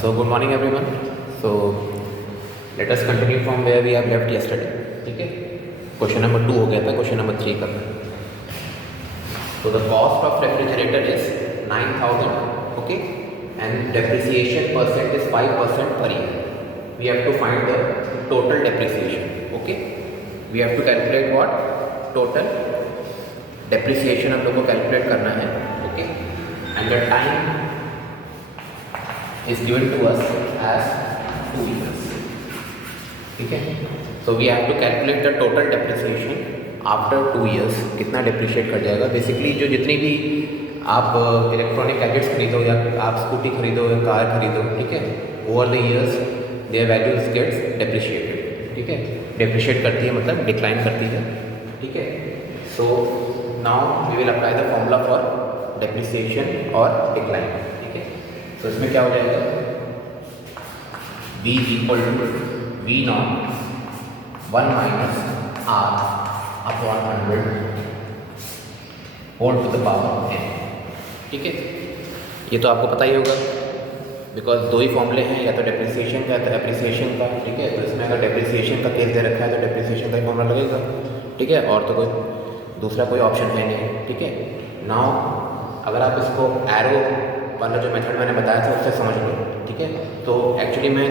So good morning everyone. So let us continue from where we have left yesterday. ठीक है, question number 2 हो गया था, question number 3 का। So the cost of refrigerator is 9,000, okay, and depreciation percent is 5% per year. We have to find the total depreciation, okay. We have to calculate what? Total depreciation हम लोग को calculate करना है, okay, and the time is given to us as 2 years. ठीक है, so we have to calculate the total depreciation after 2 years. कितना depreciate कर जाएगा? बेसिकली जो जितनी भी आप इलेक्ट्रॉनिक गैजेट्स खरीदो या आप स्कूटी खरीदो या कार खरीदो, ठीक है, over the years their values gets depreciated. ठीक है, डेप्रिशिएट करती है मतलब डिक्लाइन करती है. ठीक है, so now we will apply the formula for depreciation और डिक्लाइन. ठीक है, तो इसमें क्या हो जाएगा? V equal to V naught 1 minus R upon 100 whole to the power n. ठीक है, ये तो आपको पता ही होगा बिकॉज दो ही फॉर्मूले हैं, या तो डेप्रिसिएशन का या तो एप्रिसिएशन का. ठीक है, तो इसमें अगर डेप्रिसिएशन का केस दे रखा है तो डेप्रिसिएशन का ही फॉर्मूला लगेगा. ठीक है, और तो कोई दूसरा कोई ऑप्शन है नहीं. ठीक है, नाउ अगर आप इसको एरो वाला जो मेथड मैंने बताया था उससे समझ लो. ठीक है, तो एक्चुअली मैं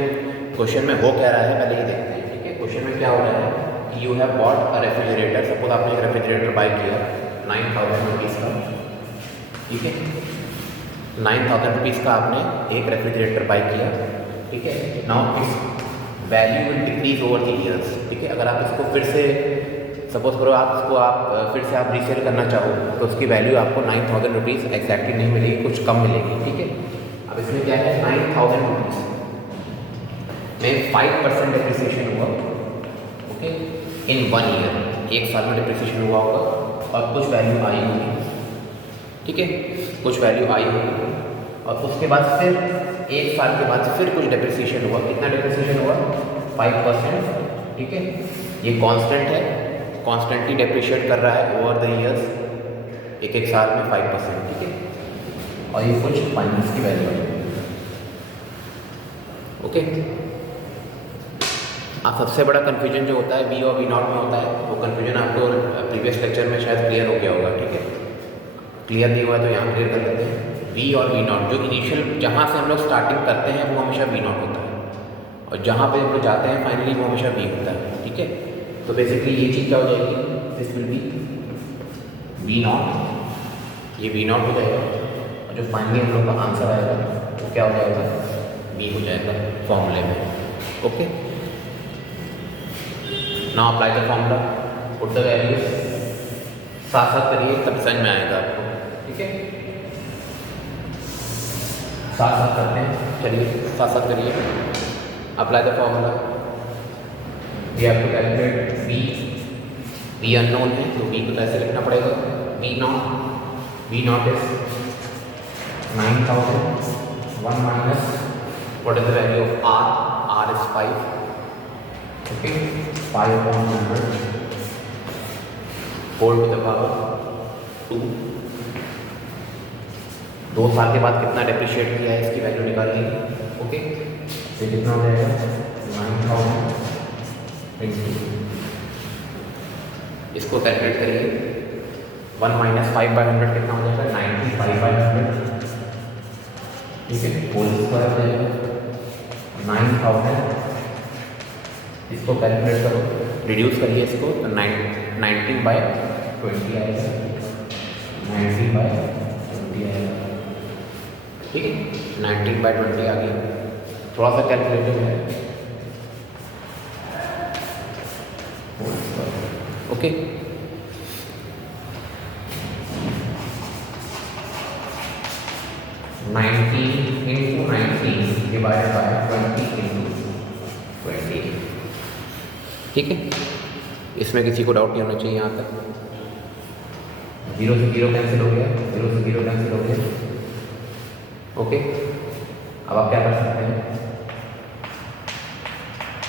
क्वेश्चन में हो क्या रहा है पहले ही देखते हैं. ठीक है, क्वेश्चन में क्या हो रहा है कि you have bought a refrigerator. Suppose आपने एक रेफ्रिजरेटर बाई किया 9,000 रुपीज़ का. ठीक है, 9,000 रुपीज़ का आपने एक रेफ्रिजरेटर बाई किया. ठीक है, नाउ इस value will decrease over the years. ठीक है, अगर आप इसको फिर से सपोज करो आप इसको फिर से आप रीसेल करना चाहो तो उसकी वैल्यू आपको 9,000 रुपीज़ एक्जैक्टली नहीं मिलेगी, कुछ कम मिलेगी. ठीक है, अब इसमें क्या है 9,000 रुपीज़ में 5% डिप्रिसिएशन हुआ. ओके, इन 1 ईयर, एक साल में डिप्रिसिएशन हुआ होगा और कुछ वैल्यू आई होगी. ठीक है, कुछ वैल्यू आई होगी और उसके बाद फिर एक साल के बाद फिर कुछ डिप्रिसिएशन हुआ. कितना डिप्रिसिएशन हुआ? 5%. ठीक है, ये कांस्टेंट है, कॉन्स्टेंटली डेप्रिशिएट कर रहा है ओवर द ईयर्स, एक एक साल में 5%. ठीक है, और ये कुछ माइनस की वैल्यू है. ओके, आप सबसे बड़ा कन्फ्यूजन जो होता है वी और वी नॉट में होता है, वो कन्फ्यूजन आपको प्रीवियस लेक्चर में शायद क्लियर हो गया होगा. ठीक है, क्लियर नहीं हुआ तो यहाँ क्लियर कर लेते हैं. वी और वी नॉट, जो इनिशियल जहाँ से हम लोग स्टार्टिंग करते हैं वो हमेशा वी नॉट होता है, और जहाँ पे हम लोग जाते हैं फाइनली वो हमेशा वी होता है. ठीक है, तो बेसिकली ये चीज़ क्या हो जाएगी? This will be V naught, ये वी नॉट हो जाएगा, और जो फाइनली हम लोग का आंसर आएगा वो क्या हो जाएगा? वी हो जाएगा फॉर्मूले में. Okay, now apply the formula, put the values, साथ साथ करिए तब समझ में आएगा आपको. ठीक है, साथ साथ करते हैं, चलिए साथ साथ करिए. Apply the formula. We have to calculate V. V unknown है तो वी को कैसे लिखना पड़ेगा? V naught is 9,000. 1 minus what is the value of R? R is 5. Okay, 5/100 whole to the power 2. 2 साल के बाद कितना डेप्रिशिएट किया है इसकी वैल्यू निकालिए. ओके, तो कितना हो जाएगा? 9,000. इसको कैलकुलेट करिए. 1 माइनस 5/100 कितना हो जाएगा? 95/100. ठीक है, होल स्क्वायर हो जाएगा 9,000. इसको कैलकुलेट करो, रिड्यूस करिए इसको तो 19/20 आएगा. 90/20 आएगा. ठीक है, 19/20 आ गया. थोड़ा सा कैलकुलेटर है. Okay, nineteen into 19 divided by 20 into 20. ठीक है, इसमें किसी को डाउट नहीं होना चाहिए. यहाँ तक 0 से 0 कैंसिल हो गया, 0 से 0 कैंसिल हो गया. ओके, अब आप क्या कर सकते हैं?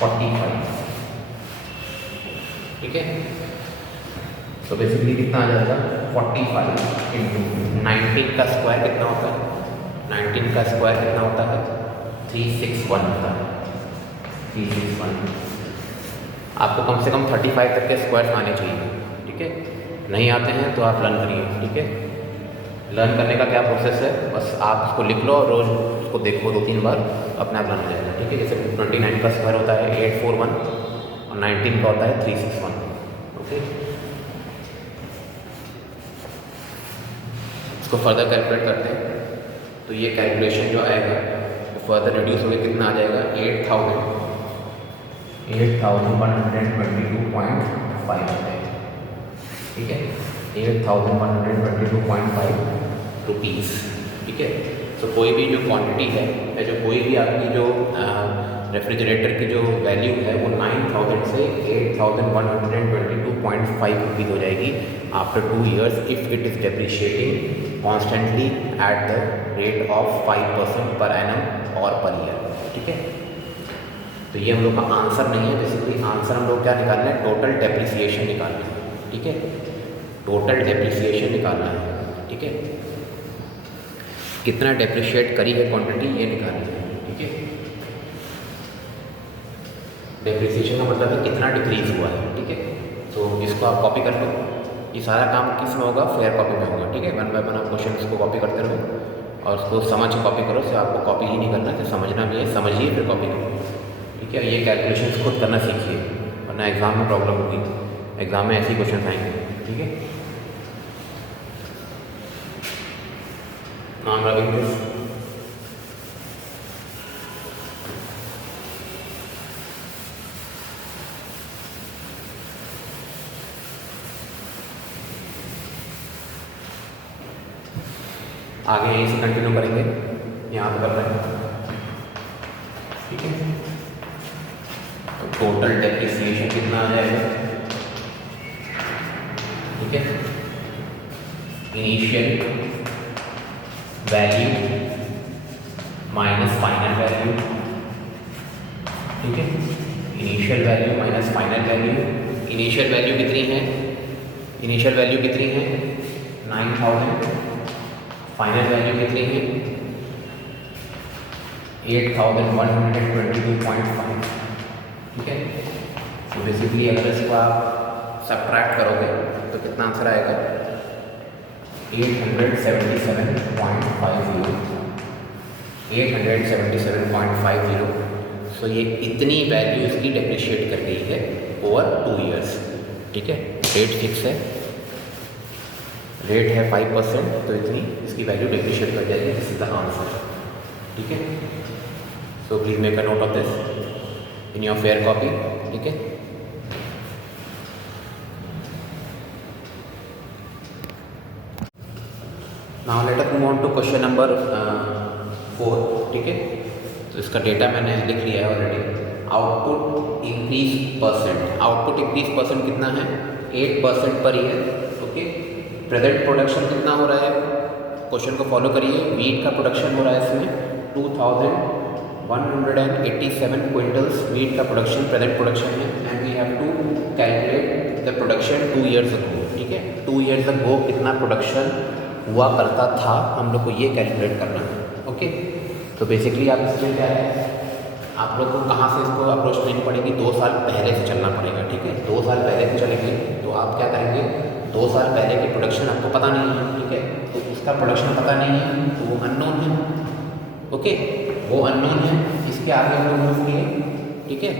45. ठीक है, तो बेसिकली कितना आ जाएगा? 45 इंटू 19 का स्क्वायर कितना होता है? 19 का स्क्वायर कितना होता है? 361 होता है, 361। आपको कम से कम 35 तक के स्क्वायर आने चाहिए, ठीक है। नहीं आते हैं तो आप लर्न करिए, ठीक है। लर्न करने का क्या प्रोसेस है, बस आप उसको लिख लो और रोज़ उसको देखो 2-3 बार, अपने आप लर्न हो जाएगा, ठीक है। जैसे 29 का स्क्वायर होता है 841 और 19 का होता है 361, ओके। इसको फर्दर कैलकुलेट करते हैं तो ये कैलकुलेशन जो आएगा वो फर्दर रिड्यूस होकर कितना आ जाएगा, 8122.5 आ जाएगा, ठीक है। 8122.5 रुपीज़, ठीक है। तो कोई भी जो क्वांटिटी है या जो कोई भी आपकी जो रेफ्रिजरेटर की जो वैल्यू है वो 9000 से 8122.5 रुपीज़ हो जाएगी after 2 years if it is depreciating constantly at the rate of 5% per annum और पर ईयर, ठीक है। तो ये हम लोग का आंसर नहीं है, बेसिकली आंसर हम लोग क्या निकालना है, टोटल डेप्रिसिएशन निकालना है, ठीक है। टोटल डेप्रिसिएशन निकालना है, ठीक है। कितना डेप्रिशिएट करी है क्वांटिटी ये निकालना है, ठीक है। डेप्रिसिएशन का मतलब है कितना डिक्रीज हुआ है, ठीक है। तो इसको आप कॉपी कर लो, ये सारा काम किस में होगा, फेयर कॉपी में होगा, ठीक है। 1 by 1 आप क्वेश्चन इसको कॉपी करते रहो और उसको समझ के कॉपी करो, से आपको कॉपी ही नहीं करना है, समझना भी है, समझिए फिर कॉपी करो, ठीक है। ये कैलकुलेशन खुद करना सीखिए वरना एग्ज़ाम में प्रॉब्लम होगी, एग्ज़ाम में ऐसे ही क्वेश्चन आएंगे, ठीक है। नाम रखेंगे आगे यहीं से कंटिन्यू करेंगे, यहाँ पर कर रहे हैं, ठीक है। तो टोटल डेप्रिसिएशन कितना आ जाएगा, ठीक है। Initial value minus final value, ठीक है। Initial value minus final value. Initial value कितनी है, इनिशियल वैल्यू कितनी है 9000, फाइनल वैल्यू कितनी है 8122.5, ठीक है। तो बेसिकली अगर इसको आप सबट्रैक्ट करोगे तो कितना आंसर आएगा 877.50। सो ये इतनी वैल्यू इसकी डेप्रिशिएट कर गई है ओवर 2 years, ठीक है। रेट फिक्स है, रेट है 5%, तो इतनी इसकी वैल्यू डेप्रिशिएट कर जाएगी, दिस इज द आंसर, ठीक है। So please make a note of this in your fair copy, ठीक है। Now let us move on to question number 4, ठीक है। तो इसका डेटा मैंने लिख लिया है already. Output increase percent, output increase percent कितना है 8% per year, okay. Present production कितना हो रहा है, क्वेश्चन को फॉलो करिए। वीट का प्रोडक्शन हो रहा है इसमें 2187 क्विंटल्स वीट का प्रोडक्शन प्रेजेंट प्रोडक्शन है, and we have to calculate the production 2 years ago, ठीक है। 2 years अगो कितना प्रोडक्शन हुआ करता था, हम लोग को ये कैलकुलेट करना है, ओके। तो बेसिकली आप इसमें क्या है, आप लोग को कहाँ से इसको अप्रोच लेनी पड़ेगी, 2 साल पहले से चलना पड़ेगा, ठीक है। 2 साल पहले से चलेंगे तो आप क्या करेंगे, 2 साल पहले की प्रोडक्शन आपको पता नहीं है, ठीक है। तो उसका प्रोडक्शन पता नहीं है तो वो अननोन है, ओके, वो अननोन है। इसके आगे हम लोग मूव किए, ठीक है,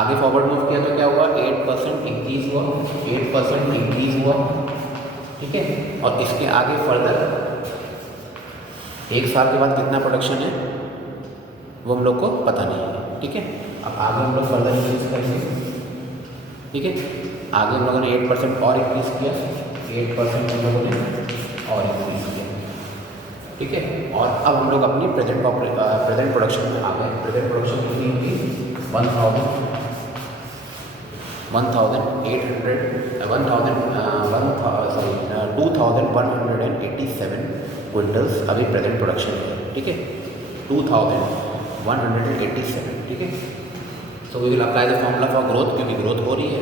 आगे फॉरवर्ड मूव किया तो क्या हुआ 8% इंक्रीज हुआ, 8% इंक्रीज हुआ, ठीक है। और इसके आगे फर्दर 1 साल के बाद कितना प्रोडक्शन है वो हम लोग को पता नहीं है, ठीक है। अब आगे हम लोग फर्दर इंक्रीज करेंगे, ठीक है। आगे हम लोगों ने 8% और इंक्रीज किया, 8% हम लोगों ने और इंक्रीज किया, ठीक है। और अब हम लोग अपनी प्रेजेंट प्रोडक्शन में आ गए। प्रेजेंट प्रोडक्शन कितनी होगी 2187 क्विंटल्स अभी प्रेजेंट प्रोडक्शन है, ठीक है। 2187, ठीक है। तो we will apply the formula for growth, क्योंकि ग्रोथ हो रही है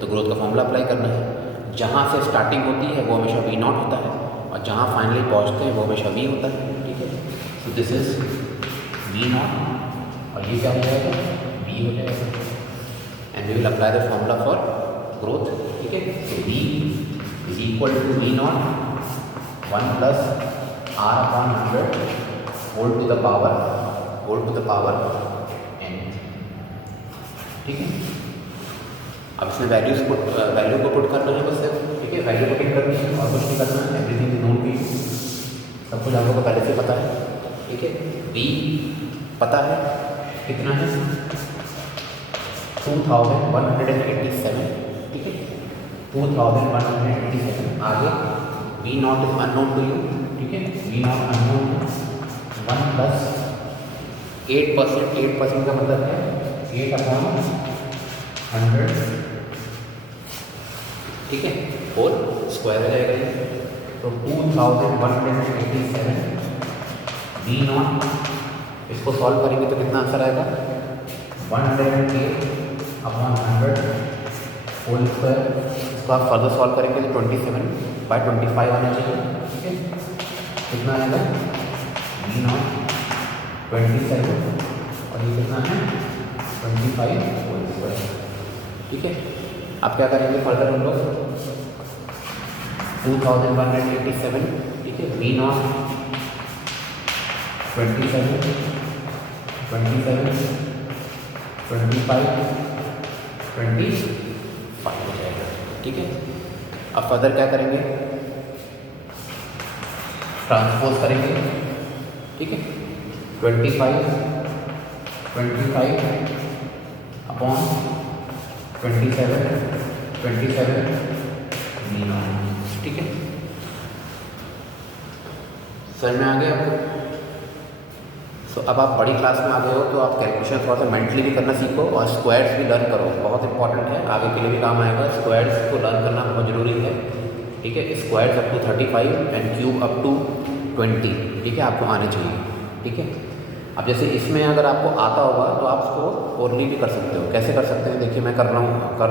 तो ग्रोथ का फॉर्मूला अप्लाई करना है। जहाँ से स्टार्टिंग होती है वो हमेशा V0 होता है और जहाँ फाइनली पहुँचते हैं वो हमेशा V होता है, ठीक है। So this is B nought और ये क्या हो जाएगा बी हो जाएगा and we will apply the formula for growth, ठीक है। तो B is equal to B nought 1 plus R upon 100 whole to the power n, ठीक है। अब इसमें वैल्यू को पुट करना है बस, ठीक है, वैल्यू पुटिंग करनी है और कुछ नहीं करना है, everything is known to you, सब कुछ आप लोगों को पहले से पता है, ठीक है। बी पता है कितना है 2187, ठीक है, 2187। आगे B nought is unknown to you, ठीक है, बी नॉट अननोन 1 प्लस 8% का मतलब है 8 अपॉन 100, ठीक है, होल स्क्वायर हो जाएगा ये। तो 2187 बी नॉट, इसको सॉल्व करेंगे तो कितना आंसर आएगा 108 अपॉन 100 होल स्क्वायर। इसको आप फर्दर सॉल्व करेंगे तो 27/25 आना चाहिए, ठीक है। कितना आएगा बी नॉट 27 और ये कितना है 25 होल स्क्वायर, ठीक है। आप क्या करेंगे फर्दर हम लोग 2187, ठीक है, बी नॉट 27 25 हो जाएगा, ठीक है। अब फर्दर क्या करेंगे ट्रांसपोज करेंगे, ठीक है, 25 अपॉन 27 बी नॉट, ठीक है। समझ में आ गया आपको? सो अब आप बड़ी क्लास में आ गए हो तो आप कैलकुलेशन थोड़ा सा मेंटली भी करना सीखो और स्क्वायर्स भी लर्न करो, बहुत इंपॉर्टेंट है, आगे के लिए भी काम आएगा। स्क्वायर्स को लर्न करना बहुत ज़रूरी है, ठीक है। Squares up to 35 and cube up to 20, ठीक है, आपको आने चाहिए, ठीक है। अब जैसे इसमें अगर आपको आता होगा तो आप इसको ओरली भी कर सकते हो। कैसे कर सकते हैं देखिए, मैं कर रहा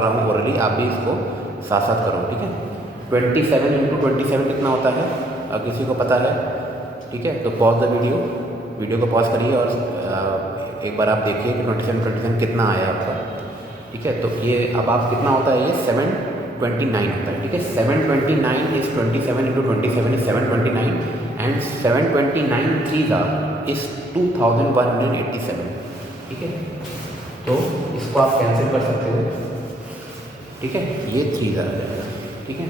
हूँ ओरली, आप भी इसको साथ साथ करो, ठीक है। 27 × 27 कितना होता है अगर किसी को पता है, ठीक है, तो पॉज द वीडियो को पॉज करिए और एक बार आप देखिए कि 27 कितना आया आपका, ठीक है। तो ये अब आप कितना होता है, ये 729 होता है, ठीक है। 729 इज 27 × 27 इज 729 एंड 729 3 इज 2187, ठीक है। तो इसको आप कैंसिल कर सकते हो, ठीक है, ये 3 आ जाएगा, ठीक है।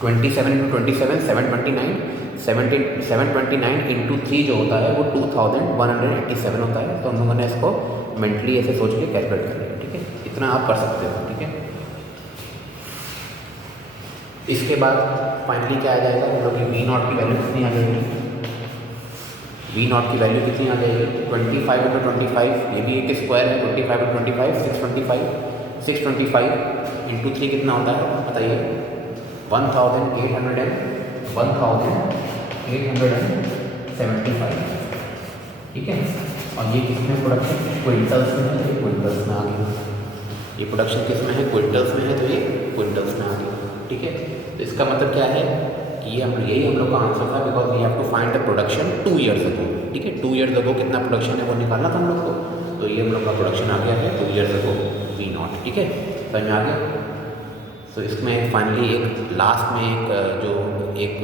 27 × 27 729, 729 × 3 जो होता है वो 2187 होता है। तो हम लोगों ने इसको मेंटली ऐसे सोच के कैलकुलेट कर लिया, ठीक है। इतना आप कर सकते हो, ठीक है। इसके बाद फाइनली क्या आ जाएगा, हम लोग की बी नॉट की वैल्यू कितनी आ जाएगी, बी नॉट की वैल्यू कितनी आ जाएगी 25 × 25, ये भी एक स्क्वायर है, 25 × 25 625 × 3 कितना होता है बताइए 1875, ठीक है। और ये किसमें प्रोडक्शन क्विंटल्स में है, ये क्विंटल्स में आ गया, ये प्रोडक्शन किसमें है क्विंटल्स में है, तो ये क्विंटल्स में आ गया, ठीक है। तो इसका मतलब क्या है कि यही हम लोग का आंसर था, because we have to find the production 2 years ago, ठीक है। 2 ईयर्स अगो कितना प्रोडक्शन है वो निकालना था हम लोग को, तो ये हम लोग का प्रोडक्शन आ गया है 2 ईयर्स अगो बी नॉट, ठीक है, समझ में आ गया। तो इसमें फाइनली एक लास्ट में एक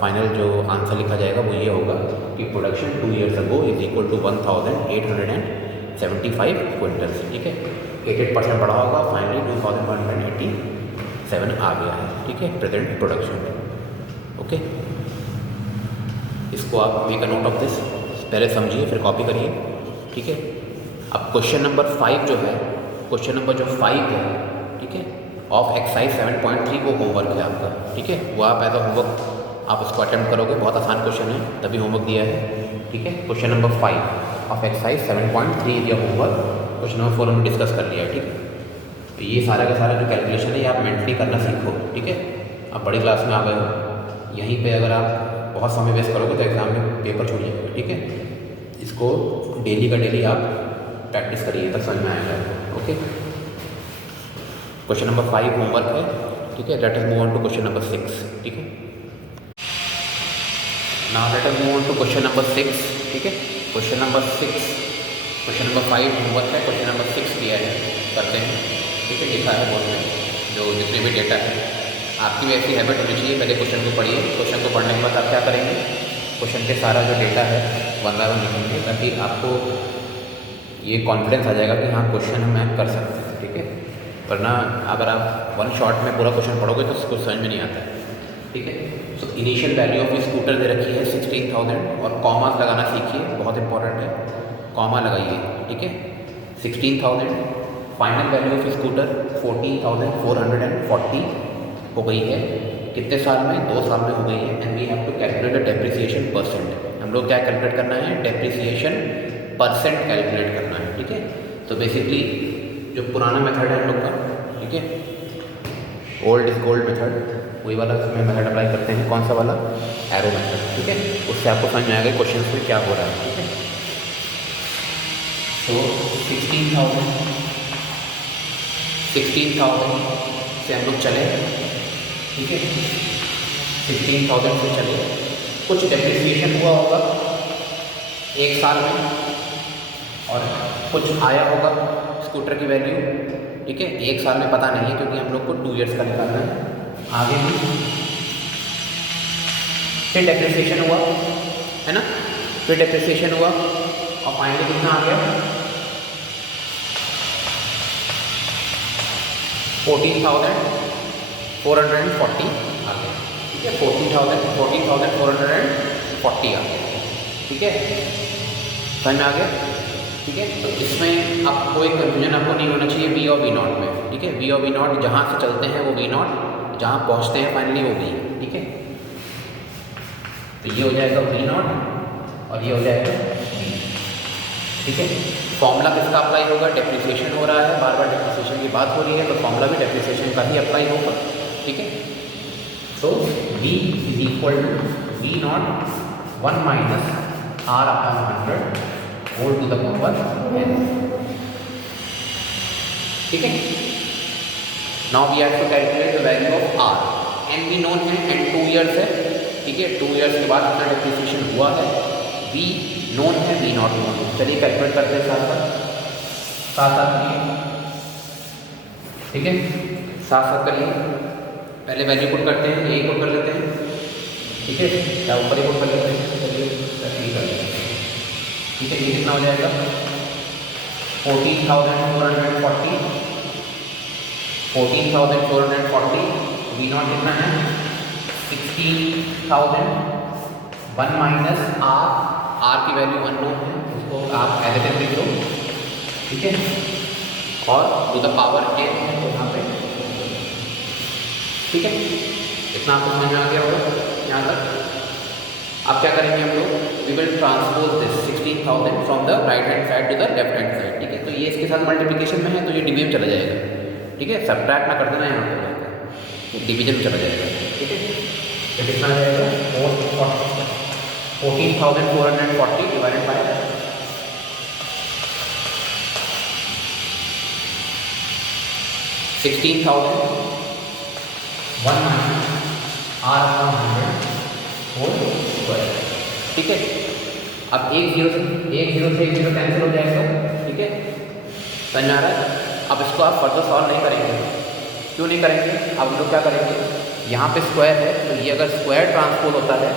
फाइनल जो आंसर लिखा जाएगा वो ये होगा कि production 2 years ago is equal to 1875 quintals, ठीक है। 88% बढ़ा होगा, फाइनली 2187 आ गया है, ठीक है, प्रेजेंट प्रोडक्शन, ओके। इसको आप make a note of this, पहले समझिए फिर कॉपी करिए, ठीक है। अब क्वेश्चन नंबर 5 जो है, क्वेश्चन नंबर जो 5 है, ठीक है, ऑफ एक्सरसाइज 7.3 वो होमवर्क है आपका, ठीक है। वो आप एज अ होमवर्क आप उसको अटेम्प्ट करोगे, बहुत आसान क्वेश्चन है तभी होमवर्क दिया है, ठीक है। Question number 5 of exercise 7.3 is your homework. Question number 4 हमने डिस्कस कर लिया है, ठीक है। तो ये सारा का सारा जो कैलकुलेशन है ये आप मेंटली करना सीखो, ठीक है। आप बड़ी क्लास में आ गए हो, यहीं पे अगर आप बहुत समय वेस्ट करोगे तो एग्जाम में पेपर छूट जाएगा, ठीक है। इसको डेली का डेली आप प्रैक्टिस करिए तब समझ में आएगा, ओके। क्वेश्चन नंबर 5 होमवर्क है, ठीक है। Let us move on to question number 6, ठीक है। Now let us move on to question number 6, ठीक है। Question number 6, question number 5 homework है, क्वेश्चन नंबर 6 किया है, करते हैं। ठीक है, लिखा है बोर्ड में जो जितने भी डेटा है। आपकी भी ऐसी हैबिट होनी चाहिए, पहले क्वेश्चन को पढ़िए, क्वेश्चन को पढ़ने के बाद आप क्या करेंगे, क्वेश्चन पे सारा जो डेटा है वन बाय वन लिखेंगे, ताकि आपको ये कॉन्फिडेंस आ जाएगा कि हाँ क्वेश्चन हम कर सकते हैं। ठीक है, वरना अगर आप वन शॉट में पूरा क्वेश्चन पढ़ोगे तो कुछ समझ में नहीं आता है। ठीक है, तो इनिशियल वैल्यू ऑफ स्कूटर दे रखी है 16,000 और कॉमास लगाना सीखिए, बहुत इंपॉर्टेंट है, कॉमा लगाइए। ठीक है, 16,000, फाइनल वैल्यू ऑफ स्कूटर 14,440 हो गई है। कितने साल में? 2 साल में हो गई है। And we have to calculate the depreciation percent. हम लोग क्या कैलकुलेट करना है? डेप्रिसिएशन परसेंट कैलकुलेट करना है। ठीक है, तो बेसिकली जो पुराना मेथड है हम लोग का, ठीक है, ओल्ड इज गोल्ड मेथड, वही वाला इसमें मेथड अप्लाई करते हैं। कौन सा वाला? Arrow method. ठीक है, उससे आपको समझ में आएगा क्वेश्चन में क्या हो रहा है। ठीक है, तो 16,000 से हम लोग चले। ठीक है, 16,000 से चले, कुछ डेप्रिसिएशन हुआ होगा 1 साल में और कुछ आया होगा स्कूटर की वैल्यू। ठीक है, 1 साल में पता नहीं है क्योंकि हम लोग को 2 ईयर्स का निकालना है। आगे भी फिर डेप्रिसिएशन हुआ है ना, फिर डेप्रिसिएशन हुआ और फाइनली कितना आ गया? 14,440 आ गया। ठीक है, 14,440 आ गया। ठीक है, समझ में आ गया? ठीक है, तो इसमें अब कोई कन्फ्यूजन आपको नहीं होना चाहिए वी और वी नॉट में। ठीक है, वी और वी नॉट जहाँ से चलते हैं वो वी नॉट, जहाँ पहुँचते हैं फाइनली वो वी। ठीक है, तो ये हो जाएगा वी नॉट और ये हो जाएगा वी। ठीक है, फॉर्मूला किसका अप्लाई होगा? डेप्रिसिएशन हो रहा है, बार बार डेप्रिसिएशन की बात हो रही है, तो फॉर्मूला भी डेप्रिसिएशन का ही अप्लाई होगा। ठीक है, तो v is equal to V nought 1 minus r upon 100 whole to the power n। ठीक है, now we have to calculate the value of r। n भी नोन है, n 2 ईयर्स है। ठीक है, 2 ईयर्स के बाद कितना डेप्रिसिएशन हुआ है? v नोन है, v नॉट नोन है। चलिए कैलकुलेट करते हैं साथ साथ। ठीक है, साथ साथ करिए, पहले वैल्यू पुट करते हैं, यही पुट कर लेते हैं। ठीक है, क्या ऊपर ही पुट कर लेते हैं? चलिए यही कर लेते हैं। ठीक है, ये कितना हो जाएगा? 14,440, 14,440, वी नॉट कितना है? 16,000, 1 माइनस r की वैल्यू अननोन है, उसको आप एज इट इज लिख दो। ठीक है, और टू द पावर n है तो यहाँ पे। ठीक है, इतना आपको समझ में आ गया होगा यहाँ तक। अब क्या करेंगे हम लोग? We will transpose this 16,000 from the right hand side to the left hand side. ठीक है, तो ये इसके साथ मल्टीप्लिकेशन में है तो ये डिवीजन में चला जाएगा। ठीक है, सब्ट्रैक्ट ना कर देना यहाँ पे, डिवीजन में चला जाएगा। ठीक है, तो कितना आ जाएगा? 14,440 divided by 16,000, 1 minus r upon 100 whole square. ठीक है, अब एक जीरो से एक जीरो कैंसिल हो जाएगा। ठीक है, समझ में आ रहा है? अब इसको आप फर्दर सॉल्व नहीं करेंगे। क्यों नहीं करेंगे? अब हम लोग क्या करेंगे, यहाँ पे स्क्वायर है तो ये अगर स्क्वायर ट्रांसपोज होता है,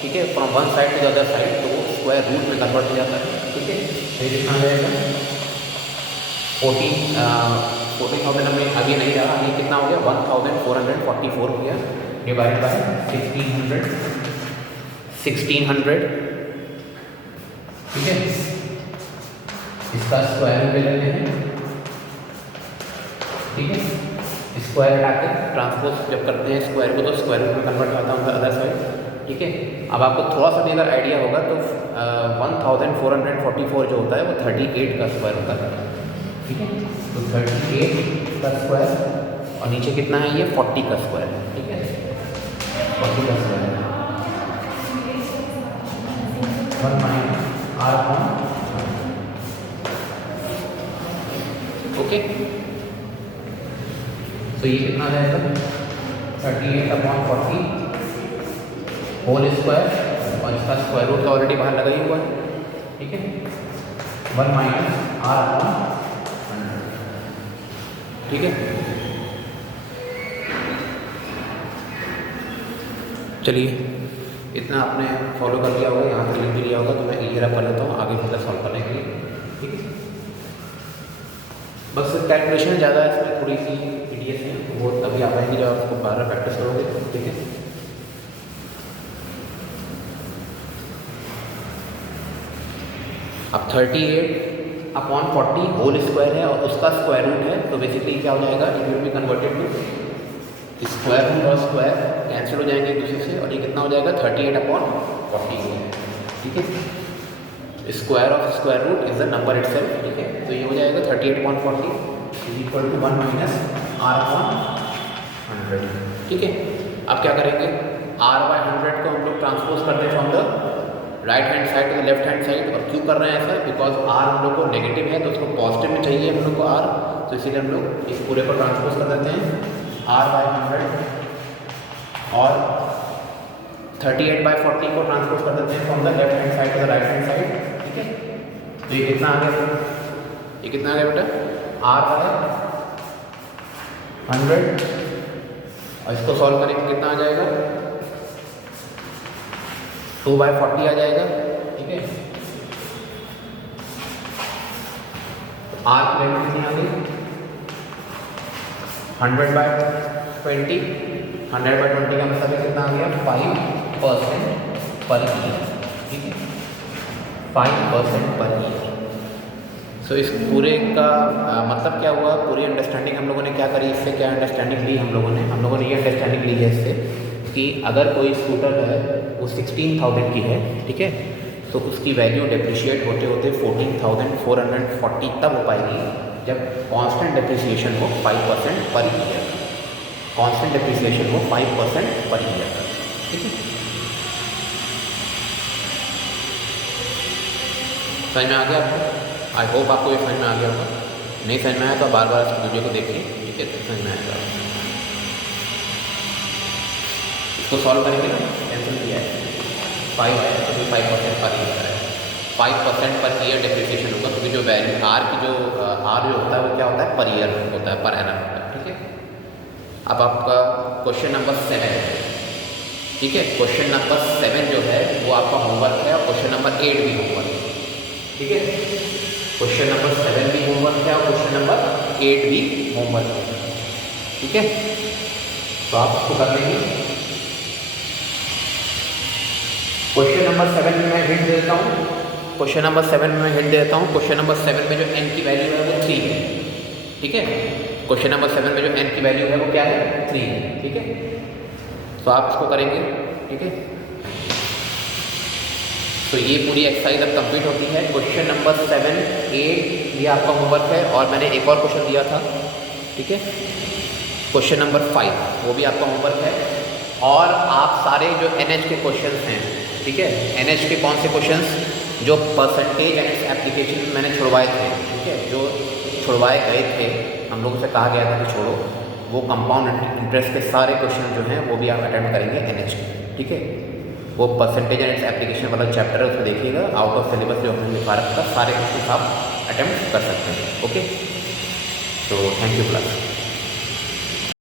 ठीक है, from one side to the other side, तो वो स्क्वायर रूट में कन्वर्ट हो जाता है। ठीक है, तो ये कितना आ जाएगा? 14,000 हमें अभी नहीं रहा, ये कितना हो गया? 1,444 हो गया डिवाइड बाय 1600। ठीक है, इसका स्क्वायर ले लेते हैं। ठीक है, स्क्वायर हटा के ट्रांसपोज जब करते हैं स्क्वायर को तो स्क्वायर रूट में कन्वर्ट होता है अदर साइड। ठीक है, अब आपको थोड़ा सा भी अगर आइडिया होगा तो 1,444 जो होता है वो 38 का स्क्वायर होता है। ठीक है, तो 38 का स्क्वायर और नीचे कितना है? ये 40 का स्क्वायर। ठीक है, 40 का square 1 minus r upon. Okay, तो ये कितना आ जाएगा? 38 अपॉन 40 होल स्क्वायर, और इसका स्क्वायर रूट तो ऑलरेडी बाहर लगा ही हुआ है। ठीक है, 1 माइनस आर अपॉन 100, ठीक है। चलिए इतना आपने फॉलो कर लिया होगा, यहाँ से लिख भी लिया होगा, तो मैं ये रफ कर लेता हूँ आगे मतलब सॉल्व करने के लिए, ठीक है। बस कैलकुलेशन ज़्यादा है इसमें, थोड़ी सी पीडीएफ है, वो तभी आ पाएंगे जब आप उसको बार बार प्रैक्टिस करोगे, ठीक है। अब 38 अपॉन 40 होल स्क्वायर है और उसका स्क्वायर रूट है, तो बेसिकली क्या हो जाएगा, it will be converted to square root और स्क्वायर कैंसिल हो जाएंगे एक दूसरे से, और ये कितना हो जाएगा 38 अपॉन 40 हो जाएगा, ठीक है। Square of square root is the number itself, ठीक है। तो ये हो जाएगा 38 upon 40 is equal to 1 minus R upon 100, ठीक है। अब क्या करेंगे, आर बाय 100 को हम लोग ट्रांसपोज करते हैं from the right hand side to the left hand side. और क्यों कर रहे हैं ऐसा, बिकॉज आर हम लोग को नेगेटिव है तो उसको पॉजिटिव में चाहिए हम लोग को आर, तो इसीलिए हम लोग इस पूरे को ट्रांसपोज कर देते हैं आर बाय 100 और 38 बाय 40 को ट्रांसपोज कर देते हैं from the left hand side to the right hand side, ठीक है। तो ये कितना आ गया, ये कितना आ गया बेटा, आर बाय 100, और इसको सॉल्व करेंगे कितना आ जाएगा, 2 बाय 40 आ जाएगा, ठीक है। तो आर की वैल्यू कितनी आ गई, 100 बाय 20, 100 बाय 20 का मतलब है कितना आ गया, 5% पर ईयर, ठीक है, 5% पर ईयर। सो इस पूरे का मतलब क्या हुआ, पूरी अंडरस्टैंडिंग हम लोगों ने क्या करी, इससे क्या अंडरस्टैंडिंग ली हम लोगों ने ये अंडरस्टैंडिंग ली है इससे कि अगर कोई स्कूटर है वो 16,000 की है, ठीक है, तो उसकी वैल्यू डेप्रिशिएट होते होते 14,440 तब हो पाएगी जब कांस्टेंट डेप्रिसिएशन हो 5% पर ईयर, कांस्टेंट डेप्रिसिएशन हो 5% पर ईयर, ठीक है। समझ में आ गया आपको, आई होप आपको ये समझ में आ गया होगा, नहीं समझ में आया तो बार बार इस वीडियो को देखिए, ठीक है, तो समझ में आएगा। इसको सॉल्व करेंगे ना, कैंसिल किया है 5 आया तो 5% पर ईयर है, 5% पर ईयर डेप्रिसिएशन होगा, क्योंकि जो वैल्यू आर की जो आर जो होता है वो क्या होता है, पर ईयर होता है, पर एनम होता है, ठीक है। अब आपका क्वेश्चन नंबर 7, ठीक है, क्वेश्चन नंबर 7 जो है वो आपका होमवर्क है और क्वेश्चन नंबर 8 भी होमवर्क है, ठीक है। क्वेश्चन नंबर 7 भी होमवर्क है और क्वेश्चन नंबर 8 भी होमवर्क है, ठीक है। तो आप उसको कर लेंगे। क्वेश्चन नंबर 7 में मैं हिंट देता हूँ, क्वेश्चन नंबर 7 में मैं हिंट देता हूँ, क्वेश्चन नंबर 7 में जो n की वैल्यू है वो 3 है, ठीक है। क्वेश्चन नंबर 7 में जो n की वैल्यू है वो क्या है, 3 है, ठीक है। तो आप इसको करेंगे, ठीक है। तो ये पूरी एक्सरसाइज अब कंप्लीट होती है। क्वेश्चन नंबर 7, 8 ये आपका होमवर्क है, और मैंने एक और क्वेश्चन दिया था, ठीक है, क्वेश्चन नंबर 5 वो भी आपका होमवर्क है। और आप सारे जो NH के क्वेश्चंस हैं, ठीक है, NH के कौन से क्वेश्चंस, जो परसेंटेज एंड इट्स एप्लीकेशन में मैंने छुड़वाए थे, ठीक है, जो छुड़वाए गए थे, हम लोगों से कहा गया था कि छोड़ो, वो कंपाउंड इंटरेस्ट के सारे क्वेश्चन जो हैं वो भी आप अटेम्प्ट करेंगे NH के, ठीक है। वो परसेंटेज एंड इट्स एप्लीकेशन वाला चैप्टर है, उसको देखिएगा, आउट ऑफ सिलेबस जो हमने लिखा रखा, सारे क्वेश्चन आप अटेम्प्ट कर सकते हैं, ओके। तो थैंक यू क्लास।